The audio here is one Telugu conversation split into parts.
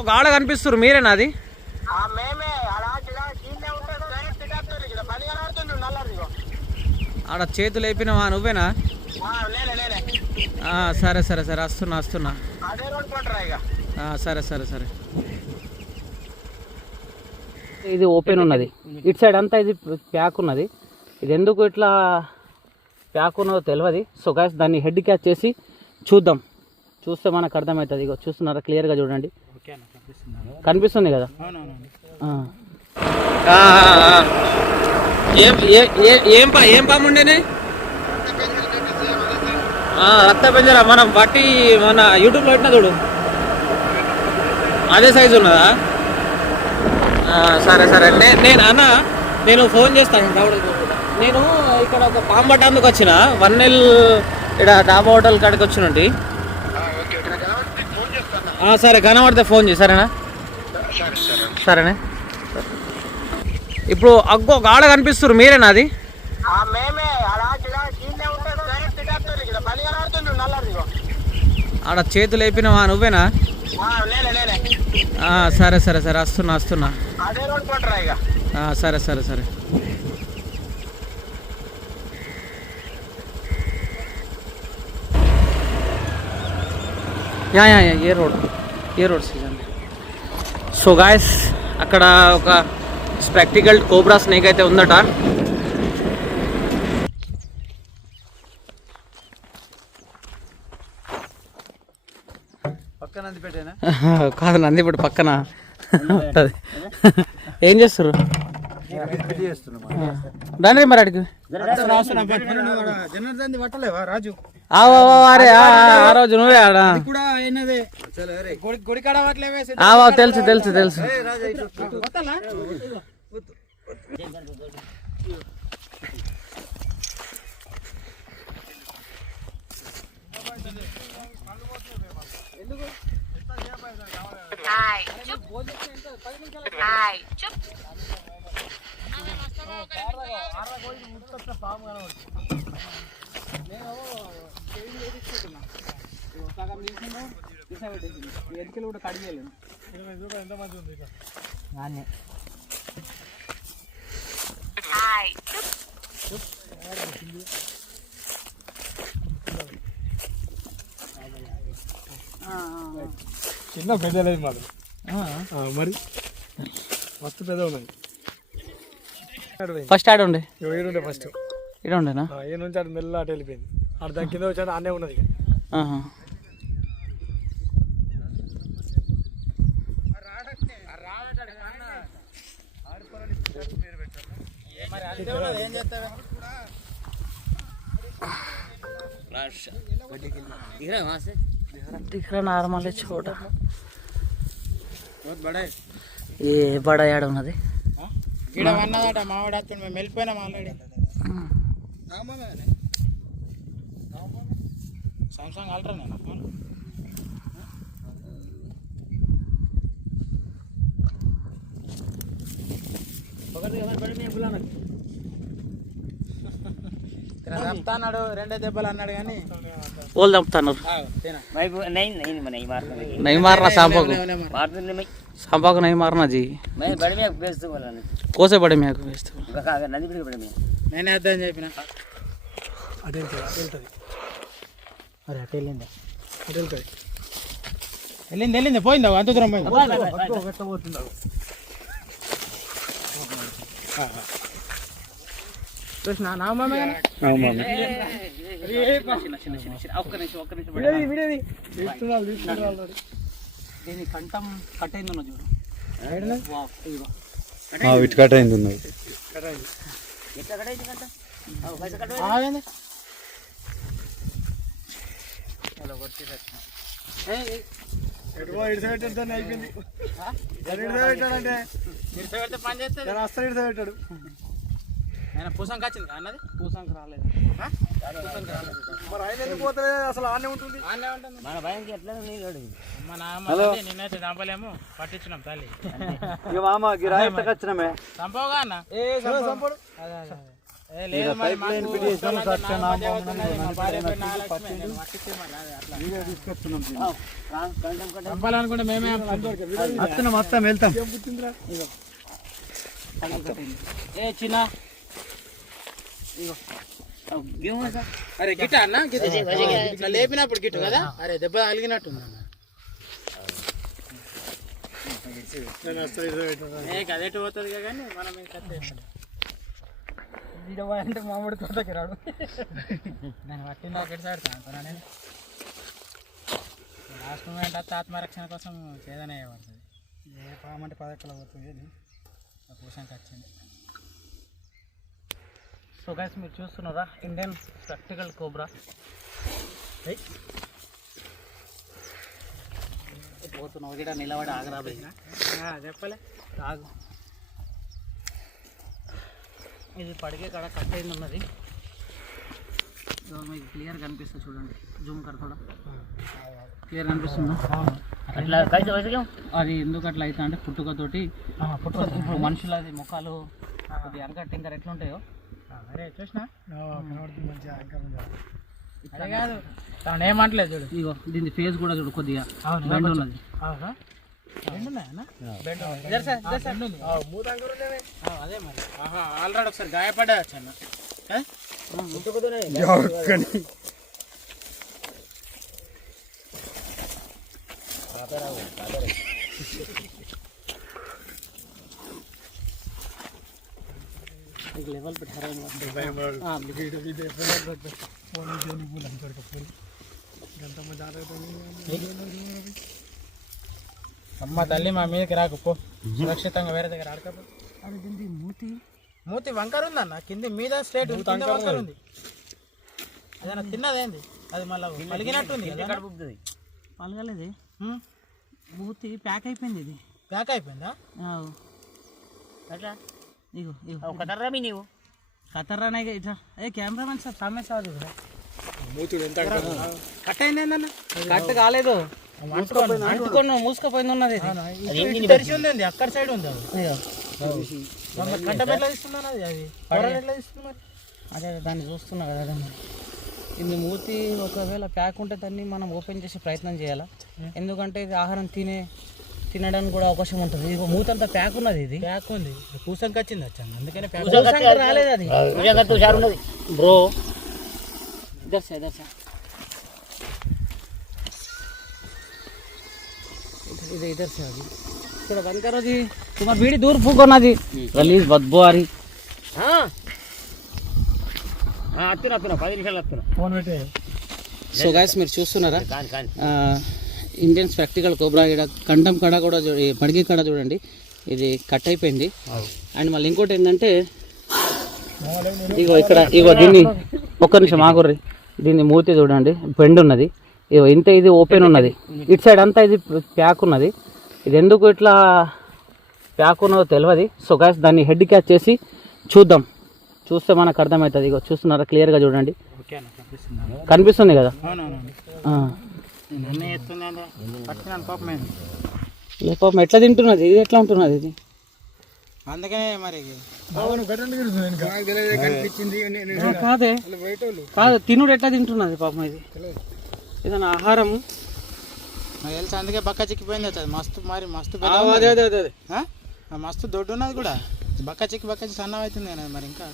ఒక ఆడ కనిపిస్తారు మీరేనా అది? ఆడ చేతులు వేపినవా నువ్వేనా? సరే సరే సరే వస్తున్నా సరే సరే సరే. ఇది ఓపెన్ ఉన్నది, ఇటు సైడ్ అంతా ఇది ప్యాక్ ఉన్నది. ఇది ఎందుకు ఇట్లా ప్యాక్ ఉన్నదో తెలియదు. సో గైస్ దాన్ని హెడ్ క్యాచ్ చేసి చూద్దాం, చూస్తే మనకు అర్థమవుతుంది. ఇగో చూస్తున్నారా, క్లియర్గా చూడండి, కనిపిస్తుంది కదా. ఏం పాము ఉండేనే? రక్త పెంజరా, మనం బట్టి మన యూట్యూబ్లో పెట్టినా చూడు, అదే సైజు ఉన్నదా? సరే సరే. నేను ఫోన్ చేస్తాను రావడం. నేను ఇక్కడ ఒక పాము పట్టేందుకు వచ్చిన, వన్నెల్ ఇక్కడ డాబా హోటల్ కాడికి వచ్చినండి. సరే కనబడితే ఫోన్ చేయి, సరేనా? సరేనే. ఇప్పుడు అగ్గో ఒక ఆడ కనిపిస్తారు మీరేనా అది? ఆడ చేతులు వేపినవా నువ్వేనా? సరే సరే సరే వస్తున్నా సరే సరే సరే. ఏ రోడ్ సీజన్. సో గాయస్ అక్కడ ఒక స్పెక్టికల్డ్ కోబ్రా స్నేక్ అయితే ఉందట. కాదు, నందిపేట పక్కన ఉంటుంది. ఏం చేస్తారు దాని మరి అడిగి? అరే ఆ రోజు నువ్వే ఆడ తెలుసు తెలుసు తెలుసు. ఎరికలు కూడా కడిగేయలేదు. ఎంత మంది ఉంది చిన్న పెద్దలేదు మాది, మరి మస్తు పెద్ద ఉన్నది. ఫస్ట్ ఆడ ఉండే ఏడుండే, ఫస్ట్ ఇక్కడ ఉండేనా? ఏ నుంచి అటు మెల్ల అటు వెళ్ళిపోయింది. అటు దాని కింద వచ్చాడు, అన్నే ఉన్నది. दिख रहा नॉर्मल है, छोटा बहुत बड़ा है. ये बड़ा याड ఉన్నది. గిడ వన్నదట మావడత్త మేము వెళ్ళిపోయినాం ఆల్రెడీ. సామ్సంగ్ అల్ట్రా నేనా ఫోన్? ఒకటి ఎవరు పడి నేను బులానా చంపుతాన్నాడు, రెండే దెబ్బలు అన్నాడు కానీ వాళ్ళు చంపుతాన్నారు. नहीं मारना सांपों को नहीं मारना जी. मैं बड़े में बेच दूं बोला नहीं. कौन से बड़े में बेच दूं? काका नदी बिड़ बड़े में मैंने अद्दा చెప్పినా అటెల్తది. అరే అటెలిందా? అటెల్తది. వెళ్ళింది పోయిందా? అంత దూరం పోయింది. పోతుందా? కృష్ణ నా మామ గాని నా మామ. దీని కంఠం కట్ అయింది చూడు. ఇటు కట్ అయింది ఉన్నది. పెట్టాడు ఆయన పూసంకి వచ్చింది అన్నది. పూసంకి రాలేదు, మరి ఆయన ఎందుకు పోతలేదు? అసలు ఆనే ఉంటుంది. మన భయంకి ఎట్లా నిన్నైతే చంపలేము, పట్టించినాం తల్లి. మామ గిరాయితకి వచ్చినామే చంపవుగా అన్న. సంపడు చంపాలనుకుంటే మేమే మొత్తం వెళ్తాం. ఏ చిన్న అరే గిట్ట అన్న ఇట్లా లేపినప్పుడు గిట్టు కదా. అరే దెబ్బ అలిగినట్టుంది అన్న. అదేటి పోతుంది కానీ మనం అంటే మామిడి తోటకి రాడు. దాన్ని పట్టింది ఒకటి సైడ్ తాగుతున్నా నేను. లాస్ట్ మూమెంట్ వస్తే ఆత్మరక్షణ కోసం చేదనే పడుతుంది. ఏ పామంటే 10 ఎక్కల పోతుంది అని పూసానికి వచ్చింది. సో గైస్ మీరు చూస్తున్నారా ఇండియన్ స్పెక్టికల్ కోబ్రా. పోతున్నావు ఇక్కడ నిలబడి ఆగరాబోయినా చెప్పలే ఆగు. ఇది పడిగే కాడ కట్ అయింది ఉన్నది. మీకు క్లియర్ కనిపిస్తుంది చూడండి. జూమ్ కడతా క్లియర్ కనిపిస్తుందా? అట్లా అది ఎందుకు అట్లా అవుతా అంటే పుట్టుకతోటి ఇప్పుడు మనుషులు అది ముఖాలు కొద్దిగా అంక టింకర్ ఎట్లుంటాయో అరే చూసినా అదే కాదు తను ఏమంటలేదు చూడు. ఇగో దీని ఫేస్ కూడా చూడు కొద్దిగా బెండ్ ఉన్నది. అదే మరి ఆల్రెడీ ఒకసారి గాయపడ్డా వచ్చాను. लेवल पे ठहरा అమ్మ తల్లి మా మీదకి రాకపో సురక్షితంగా వేరే దగ్గర ఆడకపో. అది దీనికి మూతి వంకర ఉందన్న. కింది మీద స్ట్రేట్ వంకర ఉంది. అదేనా తిన్నదేంది అది మళ్ళీ పలిగినట్టుంది కదా. పలగలేదు మూతి ప్యాక్ అయిపోయింది. ఇది ప్యాక్ అయిపోయిందా? అట్లా ఇగో ఇగో కతర్రా మీ నీవు కతర్రానే ఇట్లా. ఏ కెమెరామెన్ సార్ సామే సార్ కట్ అయింది ఏందన్న? కట్ కాలేదు. మూసుకుపోయింది ఉన్నది. తెరిచి ఉంది అక్కడ సైడ్ ఉంది. కంట ఎట్లా తీస్తున్నా అది ఎట్లా తీస్తున్నా? అదే దాన్ని చూస్తున్నా కదా. ఇది మూతి ఒకవేళ ప్యాక్ ఉంటే దాన్ని మనం ఓపెన్ చేసే ప్రయత్నం చేయాలా. ఎందుకంటే ఇది ఆహారం తినడానికి కూడా అవకాశం ఉంటుంది. ఇది మూత అంతా ప్యాక్ ఉన్నది. ఇది ప్యాక్ ఉంది. పూసంకి వచ్చింది వచ్చాను అందుకనే రాలేదు. అది బ్రో దర్శ इधर से अभी थोड़ा बंद करो जी. तुम्हारा बीड़ी दूर फूको ना जी. गलीज बदबू आ रही. हाँ आती ना 10 నిమిషాలు వస్తున్నా ఫోన్ పెట్టే. సో గైస్ మీరు చూస్తున్నారా ఇండియన్ స్పెక్టికల్ కోబ్రా. ఇక్కడ కంఠం కడ కూడా పడిగే కడ చూడండి ఇది కట్ అయిపోయింది. అండ్ మళ్ళీ ఇంకోటి ఏంటంటే ఇగో ఇక్కడ ఇగో దీన్ని ఒక్క నిమిషం ఆగుర్రి. దీన్ని మూతి చూడండి బెండ్ ఉన్నది. ఇంత ఇది ఓపెన్ ఉన్నది. ఇటు సైడ్ అంతా ఇది ప్యాక్ ఉన్నది. ఇది ఎందుకు ఇట్లా ప్యాక్ ఉన్నదో తెలియదు. సో గైస్ దాన్ని హెడ్ క్యాచ్ చేసి చూద్దాం. చూస్తే మనకు అర్థమవుతుంది. ఇగో చూస్తున్నారా క్లియర్గా చూడండి. కనిపిస్తుంది కదా. ఏ పాపం ఎట్లా తింటున్నది ఇది ఎట్లా ఉంటున్నది ఇది. అందుకనే మరి కాదే కాదు తినుడు ఎట్లా తింటున్నది పాపం. ఇది ఏదైనా ఆహారం నాకు తెలుసు. అందుకే బక్క చిక్కిపోయింది. అది మస్తు మరి మస్తు మస్తు దొడ్డు ఉన్నది కూడా. బక్క చిక్కి సన్నం అవుతుంది కదా మరి. ఇంకా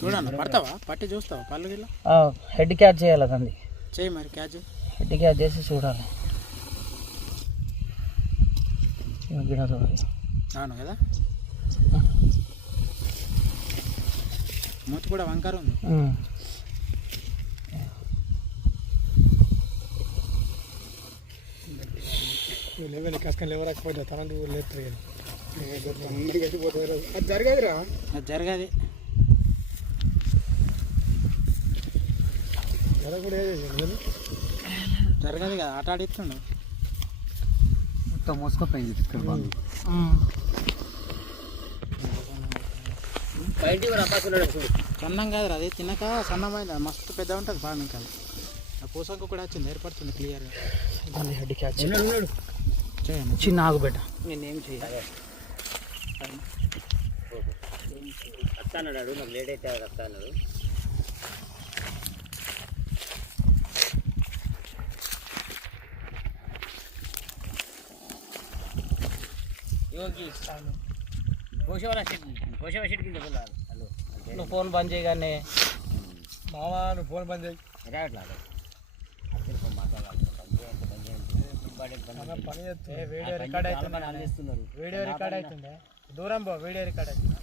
చూడన్న పడతావా? పట్టి చూస్తావా పళ్ళు గిల్ల? హెడ్ క్యాచ్ చేయాలి అదండి. చేయి మరి క్యాచ్. హెడ్ క్యాచ్ చేసి చూడాలి. అవును కదా. మూతి కూడా వంకర ఉంది. జరగదు జరగదు కదా. ఆట ఆడిస్తుండు మొత్తం మోసుకుపోయింది. సన్నం కాదు అది తినక సన్నమైన మస్తు పెద్ద ఉంటుంది బాగా. ఇంకా ఆ పూసంకు కూడా వచ్చింది ఏర్పడుతుంది క్లియర్గా. హెడ్ క్యాచ్ చిన్న ఆగు బెట్ట నేనేం చేయాలి వస్తాడు నాకు లేట్ అయితే వస్తాడు నువ్వు ఫోన్ బంద్ చేయగానే మావా నువ్వు ఫోన్ బంద్ చేయి పని చేస్తే వీడియో రికార్డ్ అవుతుంది వీడియో రికార్డ్ అవుతుండే దూరం పో వీడియో రికార్డ్ అవుతుంది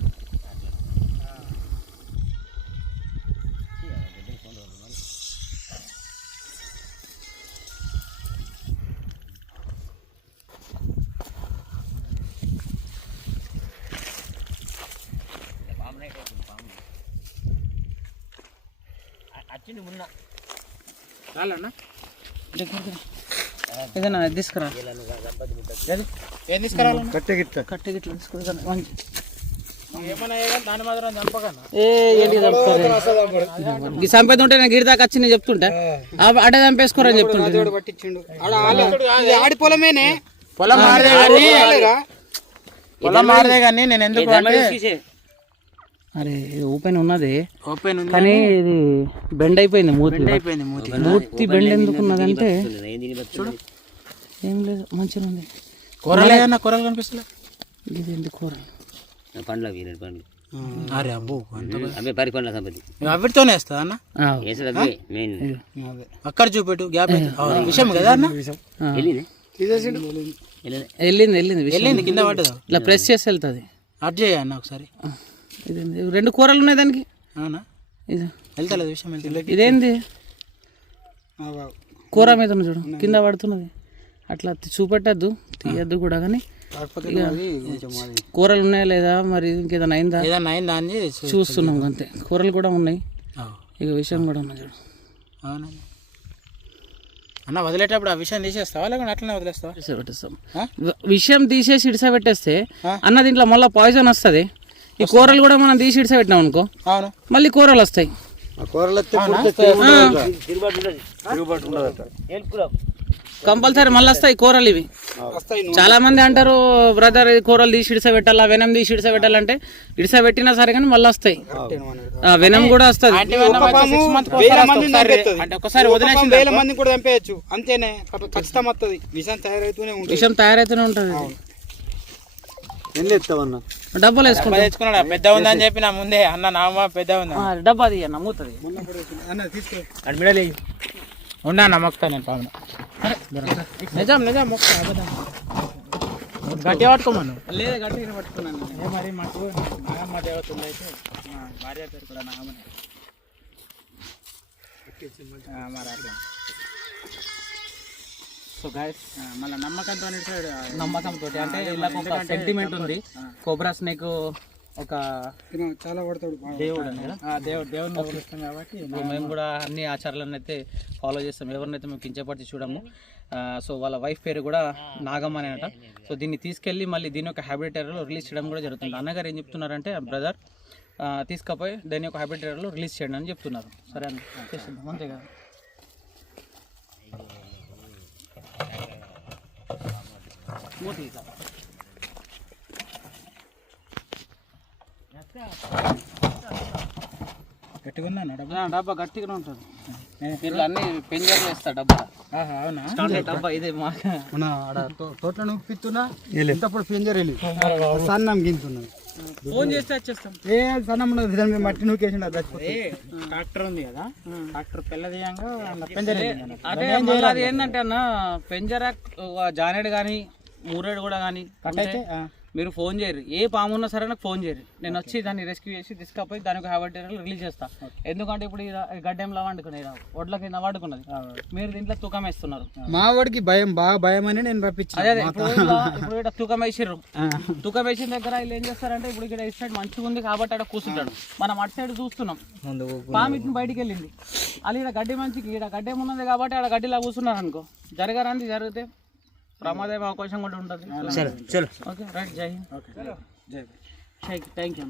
వచ్చింది మొన్న రాలన్నా ఏదన్నా తీసుకురా ఏం తీసుకురాలి కట్టె గిట్ట కట్టె గిట్ల తీసుకురా మంచి ఏమన్నా దాని మాత్రం చంపకన్నా ఈ సంపేత ఉంటే నేను గిరి దాకా వచ్చి నేను చెప్తుంటా అడే చంపేసుకోరని చెప్తుంటా పట్టించిండు ఆడి పొలమేనే పొలం మారదే కానీ నేను ఎందుకు అంటే అరే ఓపెన్ ఉన్నది ఓపెన్ కానీ ఇది బెండ్ అయిపోయింది మూతి బెండ్ ఎందుకు ఉన్నదంటే ఏం లేదు మంచిగా ఉంది కూరలేదన్నా కూరలు కనిపిస్తలే ఇదేంటి కూర పండ్లు అవి రెండు పండ్లు అరే అబ్బో అవే పరి పండ్ల సంపత్తి అవిటితోనే వేస్తా అన్న వేసాడు అవే మెయిన్ అక్కడ చూపెట్టు గ్యాప్ విషయం కదా అన్న వెళ్ళింది కింద పడ్డదా ఇట్లా ప్రెస్ చేసి వెళ్తుంది అట్ చేయ అన్న ఒకసారి ఇదేంది రెండు కూరలు ఉన్నాయి దానికి అవునా ఇది వెళ్తలేదు విషయం వెళ్తలేదు ఇదేంది కూర మీద ఉన్న చూడు కింద పడుతున్నది అట్లా చూపెట్టద్దు తీయద్దు కూడా కానీ కూరలు ఉన్నాయా లేదా మరి ఇంకేదైనా అయిందా ఏదన్నా అయిందా అని చూస్తున్నాం అంతే కూరలు కూడా ఉన్నాయి ఇక విషయం కూడా ఉన్నది చూడు అవునా అన్న వదిలేటప్పుడు ఆ విషయం తీసేస్తావా లేకుండా అట్లనే వదిలేస్తావా పెట్టేస్తాం విషయం తీసేసి ఇడిసా పెట్టేస్తే అన్న దీంట్లో మళ్ళీ పాయిజన్ వస్తుంది ఈ కూరలు కూడా మనం తీసి ఇడిసా పెట్టినాం అనుకో అవును మళ్ళీ కూరలు వస్తాయి కంపల్సరీ మళ్ళీ వస్తాయి కూరలు ఇవి చాలా మంది అంటారు బ్రదర్ కూరలు తీసి ఇడిసా పెట్టాలా వెనం తీసి ఇడిసా పెట్టాలంటే ఇడిసా పెట్టినా సరే కానీ మళ్ళీ వస్తాయి వెనం కూడా వస్తుంది ఒకసారి వదిలేసి 1000 మంది కూడా చంపేయచ్చు అంతేనే ఖచ్చితంగా వస్తుంది విషం తయారైతూనే ఉంటుంది డబ్బాలు వేసుకుంటా తెచ్చుకున్నాడు పెద్ద ఉందని చెప్పి నా ముందే అన్న నామ పెద్ద ఉంది డబ్బా అది నమ్ముతుంది ఉన్నా నమ్మకతా నేను పాము నిజం మొక్క గట్టి పట్టుకోమను లేదా గట్టిగా పట్టుకున్నాను మరి మాకు నాగమ్మ దేవత అయితే భార్య పేరు కూడా నాగమ్మనే మరి అట్లా సో గైస్ మళ్ళీ నమ్మకంతో అంటే ఇలా ఒక సెంటిమెంట్ ఉంది కోబ్రా స్నేక్ ఒక చాలా పడతాడు దేవుడు దేవుడిని ఇస్తాం కాబట్టి మేము కూడా అన్ని ఆచారాలను అయితే ఫాలో చేస్తాం ఎవరినైతే మేము కించపరిచి చూడము సో వాళ్ళ వైఫ్ పేరు కూడా నాగమ్మ అని అనట సో దీన్ని తీసుకెళ్ళి మళ్ళీ దీని యొక్క హ్యాబిటేటర్లో రిలీజ్ చేయడం కూడా జరుగుతుంది అన్నగారు ఏం చెప్తున్నారంటే బ్రదర్ తీసుకపోయి దాని యొక్క హ్యాబిటేటర్లో రిలీజ్ చేయండి అని చెప్తున్నారు సరే అండి చేసేద్దాం అంతే కదా గట్టిగా ఉన్నా డబ్బా గట్టిగానే ఉంటుంది మీరు అన్ని పెంజర్లు వేస్తా డబ్బా అవునా డబ్బా ఇదే మా తోటలో నొప్పిస్తున్నా ఎంతప్పుడు పెంజర్ వెళ్ళి సన్నం గింతున్నది ఫోన్ చేస్తే వచ్చేస్తాం ఏ సన్నం ఉండదు మట్టి నూకేసి ట్రాక్టర్ ఉంది కదా ట్రాక్టర్ పెళ్ళదియంగా పెంజర్ అదే అది ఏంటంటే అన్న పెంజర జానేడు కానీ మూరేడు కూడా కానీ కట్ అయితే మీరు ఫోన్ చేయరు ఏ పాము ఉన్నా సరే నాకు ఫోన్ చేయరు నేను వచ్చి దాన్ని రెస్క్యూ చేసి తీసుకపోయి దానికి హ్యాబిటేటర్లో రిలీజ్ చేస్తా ఎందుకంటే ఇప్పుడు గడ్డెంలా వండుకునేది ఒడ్ల కింద వాడుకున్నది మీరు దీంట్లో తూకం వేస్తున్నారు మా వాడికి భయం బాగా భయం అని నేను రప్పించాను అదే ఇప్పుడు ఇక్కడ తూకం వేసిర్రు తూకం వేసిన దగ్గర వీళ్ళు ఏం చేస్తారంటే ఇప్పుడు ఇక్కడ ఇటు సైడ్ మంచిగా ఉంది కాబట్టి అక్కడ కూర్చుంటాడు మనం అటు సైడ్ చూస్తున్నాం పాము ఇటు బయటికి వెళ్ళింది అది ఇక్కడ గడ్డి మంచికి ఇక్కడ గడ్డెం ఉన్నది కాబట్టి అక్కడ గడ్డిలా కూర్చున్నారు అనుకో జరగారంటే జరిగితే ప్రమాదం అవకాశం కూడా ఉంటుంది ఓకే రైట్ జై హింద్ థ్యాంక్ యూ